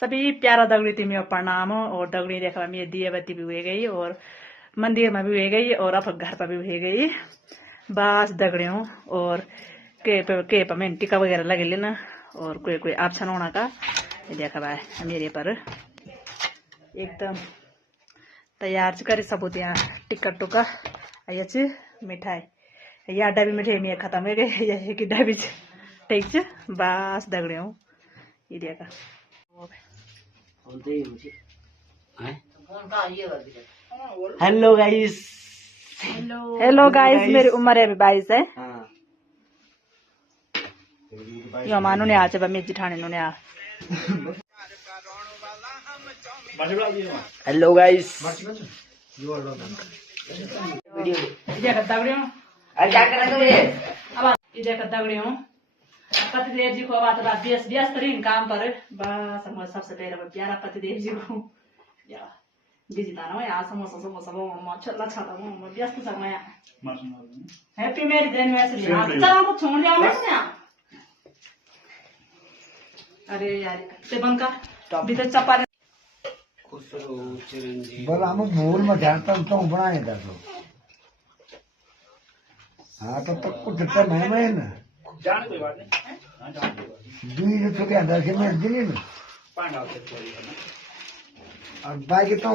सभी प्यारा दगड़ी तिमियों प्रणाम। और दगड़ी रेखा में दिए बत्ती भी हो गई और मंदिर में भी हो गई और अब घर पर भी हो गई। बस दगड़ियों और के पर मैंने टिका वगैरह लगे लेना और कोई ऑप्शन होना का देखा भाई मेरे पर एकदम तैयार करे सबूत यहाँ टिक्का टुक्का ये मिठाई या डबी मिठाई में खत्म हो गई ये कि डबी ठीक है। बस दगड़ियों ये देखा हेलो गाइस। हेलो गाइस मेरी उम्र है अभी 22 है। यो मानो ने आज मेरी जिठानी ने आ हेलो गाइस। देखा दगड़ियों क्या कर रहे हो? अब ये देखा दगड़ियों पतिदेव जी को अब आता व्यस्त रही काम पर। बस हम सबसे पहले प्यारा पतिदेव जी को बिजी था ना यहाँ समोसा छल्ला छाता व्यस्त छ यहाँ। हैप्पी मैरिज एनिवर्सरी चलो को छोड़ दिया मैं यहाँ। अरे यार ते बनका भीतर चपा बोला हम भूल में ध्यान तो बनाए था तो हाँ तो कुछ तो मैं ना जान कोई बात नहीं। दूर तो क्या 10 मिनट दिली ना और बाकी तो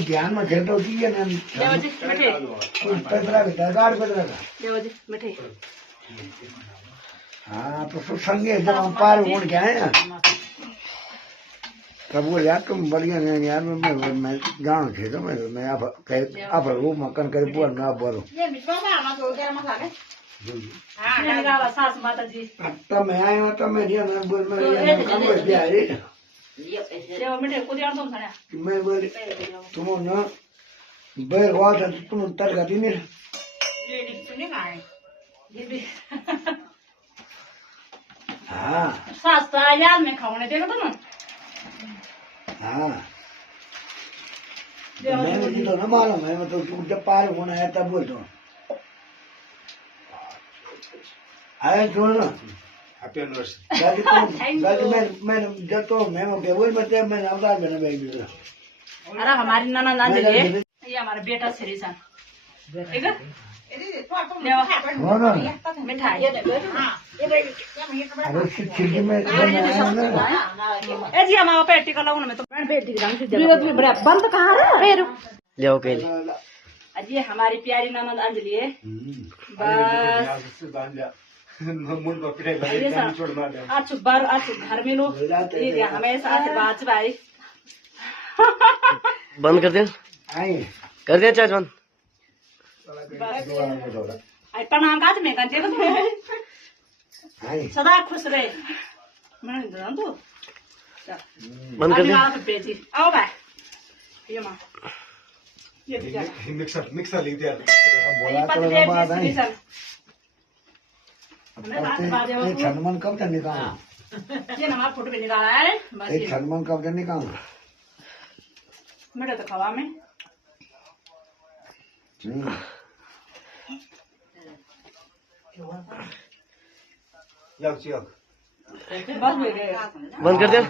ध्यान में खेल तो की है ना कुछ 15 का 15 का देव जी मिठाई। हाँ तो संगे जब हम पार उड़ के आए ना तब वो यार तुम बढ़िया नहीं यार मैं गाँव थे तो मैं आप वो मकान कर पूरा ना बोलो सास माता जी तब मैं आया तो मैं बोल मैं बोली तुम ना बैर हुआ था तुम तर खाती नहीं हाँ सास तो याद में खाने देखो तुम हाँ मैंने तो ना मालूम है मतलब तुम जब पार होना है तब बोल दो आया सुन ना मैं जब तो मैं वही बताया मैंने अवतार बना भाई। अरे हमारी नाना नानी ये हमारा बेटा श्री सन ठीक है मिठाई ए जी हम पेटी का लाऊं मैं तो पेटी की रंग से बड़ा बंद कहां है ले के अजी हमारी प्यारी ननद अंजलि है। बस अच्छु बार अच्छु घर में लोग ये हमेशा आशीर्वाद भाई बंद कर दे चार्ज बंद। प्रणाम का मैं करते सदा खुश रहे मैं तू बंद कर दे। आओ भाई ये मां ये मिक्सर लिख दिया छनमन कब तक निकालना ये ना फोटो भी निकाला है बस ये छनमन कब तक निकालना मेरे तो खवा में बस हो गया बंद कर दे।